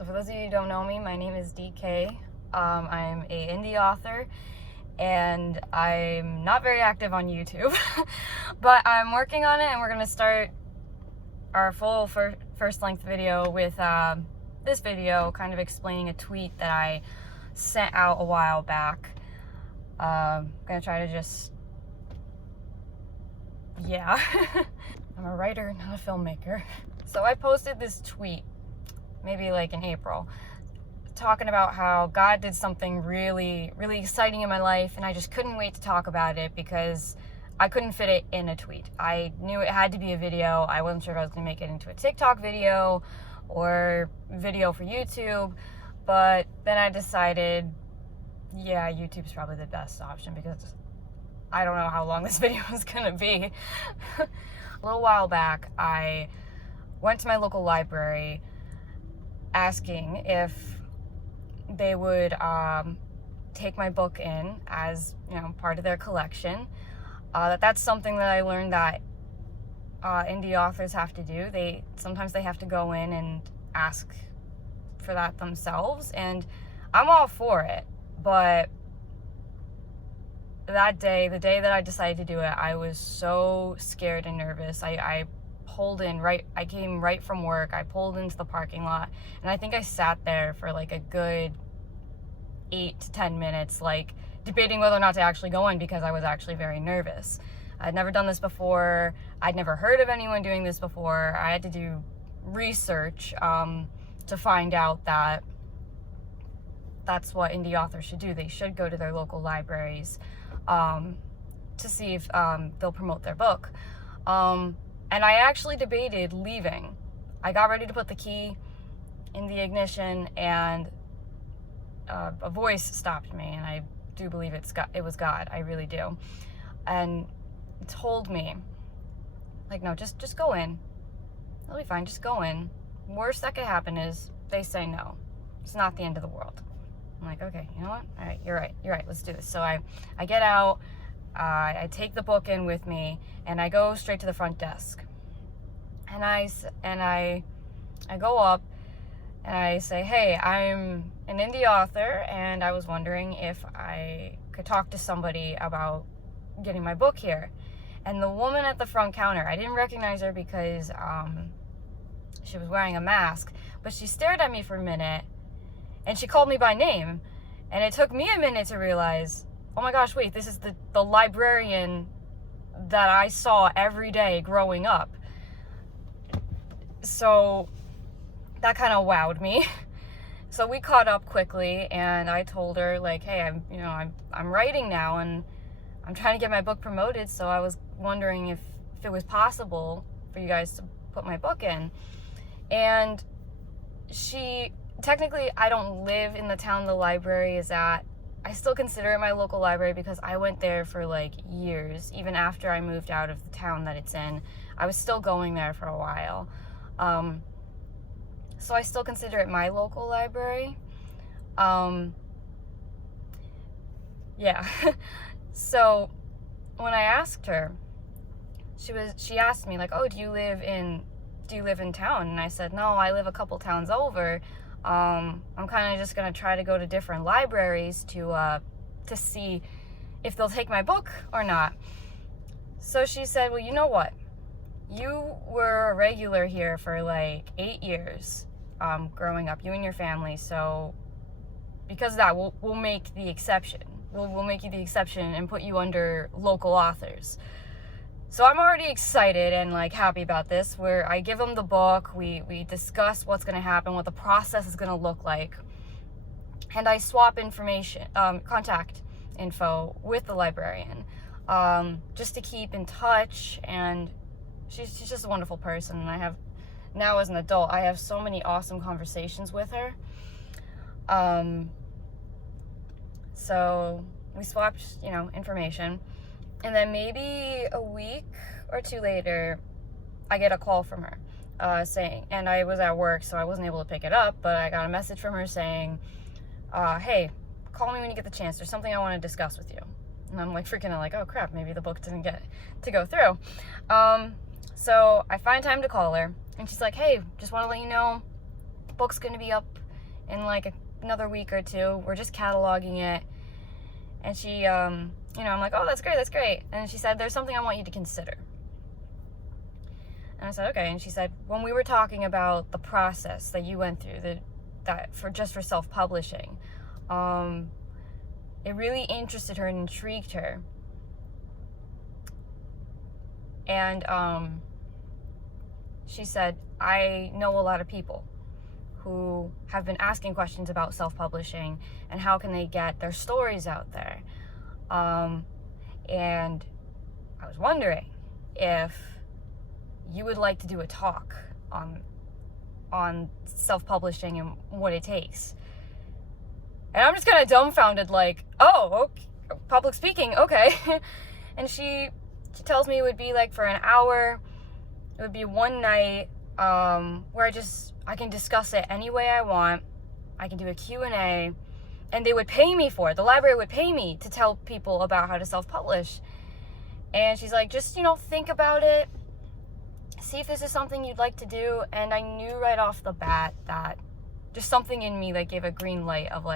So for those of you who don't know me, my name is DK. I'm a indie author, and I'm not very active on YouTube, but I'm working on it, and we're going to start our full first length video with this video kind of explaining a tweet that I sent out a while back. I'm going to try to just, I'm a writer, not a filmmaker. So I posted this tweet maybe like in April, talking about how God did something really, really exciting in my life, and I just couldn't wait to talk about it because I couldn't fit it in a tweet. I knew it had to be a video. I wasn't sure if I was going to make it into a TikTok video or video for YouTube, but then I decided, yeah, YouTube's probably the best option because I don't know how long this video is going to be. A little while back, I went to my local library asking if they would take my book in as, part of their collection. That's something that I learned that indie authors have to do. Sometimes they have to go in and ask for that themselves, and I'm all for it. But that day, the day that I decided to do it, I was so scared and nervous. I came right from work. I pulled into the parking lot, and I think I sat there for like a good 8 to 10 minutes, like debating whether or not to actually go in because I was actually very nervous. I'd never done this before. I'd never heard of anyone doing this before. I had to do research to find out that that's what indie authors should do. They should go to their local libraries to see if they'll promote their book. And I actually debated leaving. I got ready to put the key in the ignition, and a voice stopped me, and I do believe it was God. I really do. And it told me, like, no, just go in. It'll be fine. Just go in. Worst that could happen is they say no. It's not the end of the world. I'm like, okay, you know what? All right, you're right. Let's do this. So I get out. I take the book in with me, and I go straight to the front desk. And I go up, and I say, hey, I'm an indie author, and I was wondering if I could talk to somebody about getting my book here. And the woman at the front counter, I didn't recognize her because she was wearing a mask, but she stared at me for a minute, and she called me by name. And it took me a minute to realize, oh my gosh, wait, this is the librarian that I saw every day growing up. So that kind of wowed me. So we caught up quickly, and I told her, like, hey, I'm writing now, and I'm trying to get my book promoted, so I was wondering if it was possible for you guys to put my book in. And technically, I don't live in the town the library is at. I still consider it my local library because I went there for like years. Even after I moved out of the town that it's in, I was still going there for a while. So I still consider it my local library. So when I asked her, she asked me, like, oh, do you live in town? And I said, no, I live a couple towns over. I'm kind of just going to try to go to different libraries to see if they'll take my book or not. So she said, well, you know what? You were a regular here for like 8 years growing up, you and your family. So because of that, we'll make the exception. We'll make you the exception and put you under local authors. So I'm already excited and like happy about this, where I give them the book, we discuss what's going to happen, what the process is going to look like, and I swap information, contact info with the librarian, just to keep in touch. And she's just a wonderful person, and now as an adult, I have so many awesome conversations with her. So we swapped, information. And then maybe a week or two later, I get a call from her saying, and I was at work, so I wasn't able to pick it up, but I got a message from her saying, hey, call me when you get the chance. There's something I want to discuss with you. And I'm like freaking out, like, oh crap, maybe the book didn't get to go through. So I find time to call her, and she's like, hey, just want to let you know, book's going to be up in like another week or two. We're just cataloging it. And she, I'm like, oh, that's great. And she said, there's something I want you to consider. And I said, okay. And she said, when we were talking about the process that you went through, for self-publishing, it really interested her and intrigued her. And she said, I know a lot of people who have been asking questions about self-publishing and how can they get their stories out there. And I was wondering if you would like to do a talk on self-publishing and what it takes. And I'm just kind of dumbfounded, like, oh, okay, public speaking, okay. And she tells me it would be like for an hour. It would be one night where I can discuss it any way I want. I can do a Q&A, and they would pay me for it. The library would pay me to tell people about how to self-publish. And she's like, just, think about it. See if this is something you'd like to do. And I knew right off the bat that just something in me gave a green light of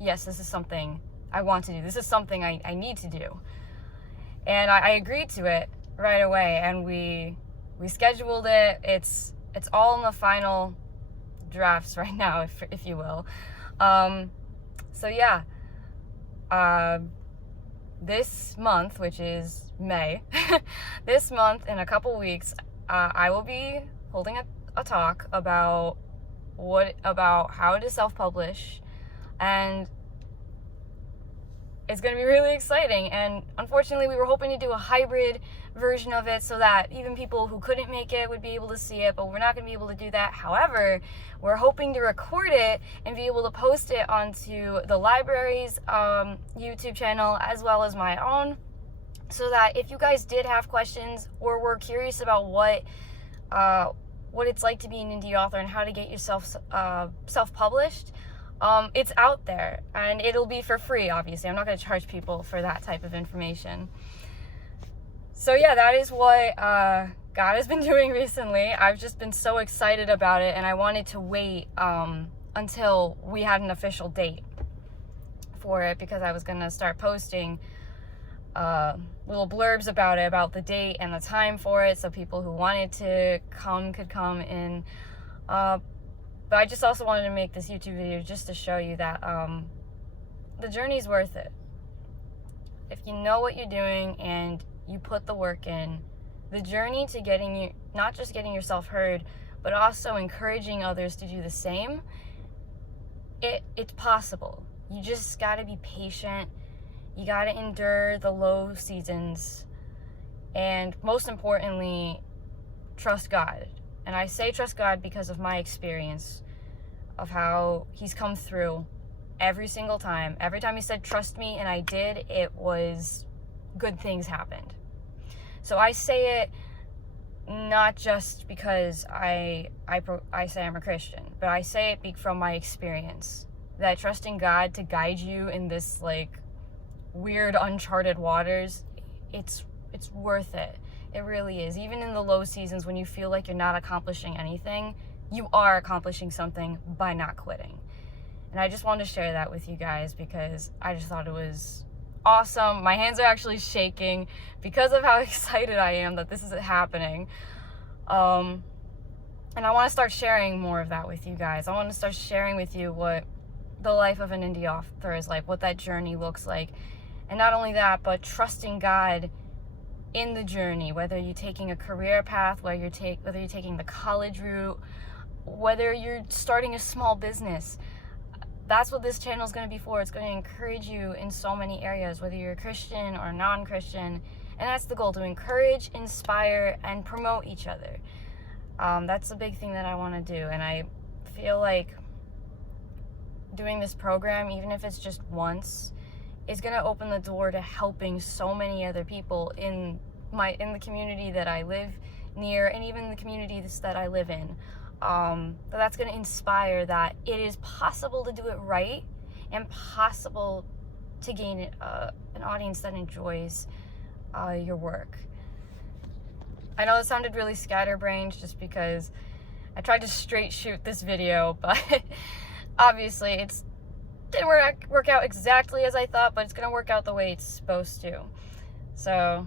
yes, this is something I want to do. This is something I need to do. And I agreed to it right away, and we scheduled it. It's all in the final drafts right now, if you will. So yeah, this month, which is May, this month in a couple weeks, I will be holding a talk about how to self-publish, and it's going to be really exciting. And unfortunately, we were hoping to do a hybrid version of it so that even people who couldn't make it would be able to see it, but we're not going to be able to do that. However, we're hoping to record it and be able to post it onto the library's YouTube channel as well as my own, so that if you guys did have questions or were curious about what it's like to be an indie author and how to get yourself self-published, it's out there, and it'll be for free, obviously. I'm not going to charge people for that type of information. So yeah, that is what God has been doing recently. I've just been so excited about it, and I wanted to wait until we had an official date for it, because I was going to start posting little blurbs about it, about the date and the time for it, so people who wanted to come could come in. But I just also wanted to make this YouTube video just to show you that the journey's worth it. If you know what you're doing and you put the work in, the journey to not just getting yourself heard, but also encouraging others to do the same, it's possible. You just gotta be patient. You gotta endure the low seasons. And most importantly, trust God. And I say trust God because of my experience of how He's come through every single time. Every time He said, trust me, and I did, it was good things happened. So I say it not just because I say I'm a Christian, but I say it from my experience, that trusting God to guide you in this weird uncharted waters, it's worth it. It really is. Even in the low seasons when you feel like you're not accomplishing anything, you are accomplishing something by not quitting. And I just wanted to share that with you guys because I just thought it was awesome. My hands are actually shaking because of how excited I am that this is happening. And I want to start sharing more of that with you guys. I want to start sharing with you what the life of an indie author is like, what that journey looks like. And not only that, but trusting God in the journey, whether you're taking a career path, whether you're taking the college route, whether you're starting a small business. That's what this channel is going to be for. It's going to encourage you in so many areas, whether you're a Christian or non-Christian. And that's the goal, to encourage, inspire, and promote each other. That's the big thing that I want to do. And I feel like doing this program, even if it's just once, is going to open the door to helping so many other people in the community that I live near, and even the communities that I live in. But that's going to inspire that it is possible to do it right, and possible to gain an audience that enjoys your work. I know it sounded really scatterbrained just because I tried to straight shoot this video, but obviously it's didn't work out exactly as I thought, but it's gonna work out the way it's supposed to. So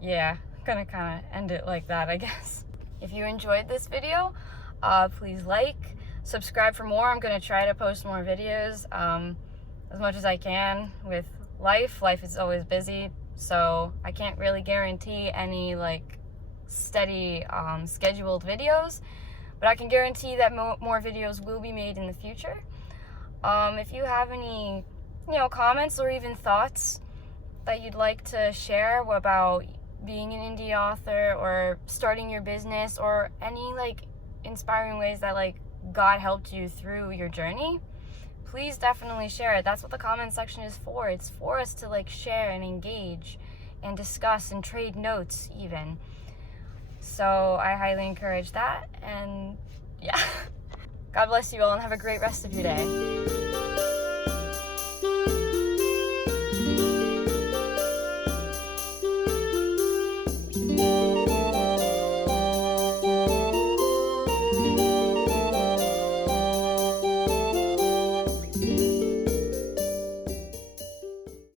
yeah, I'm gonna kind of end it like that, I guess. If you enjoyed this video, please like, subscribe for more. I'm gonna try to post more videos as much as I can. With life is always busy, so I can't really guarantee any like steady scheduled videos, but I can guarantee that more videos will be made in the future. If you have any, comments or even thoughts that you'd like to share about being an indie author or starting your business, or any like inspiring ways that like God helped you through your journey, please definitely share it. That's what the comment section is for. It's for us to like share and engage and discuss and trade notes even. So I highly encourage that, and yeah. God bless you all and have a great rest of your day.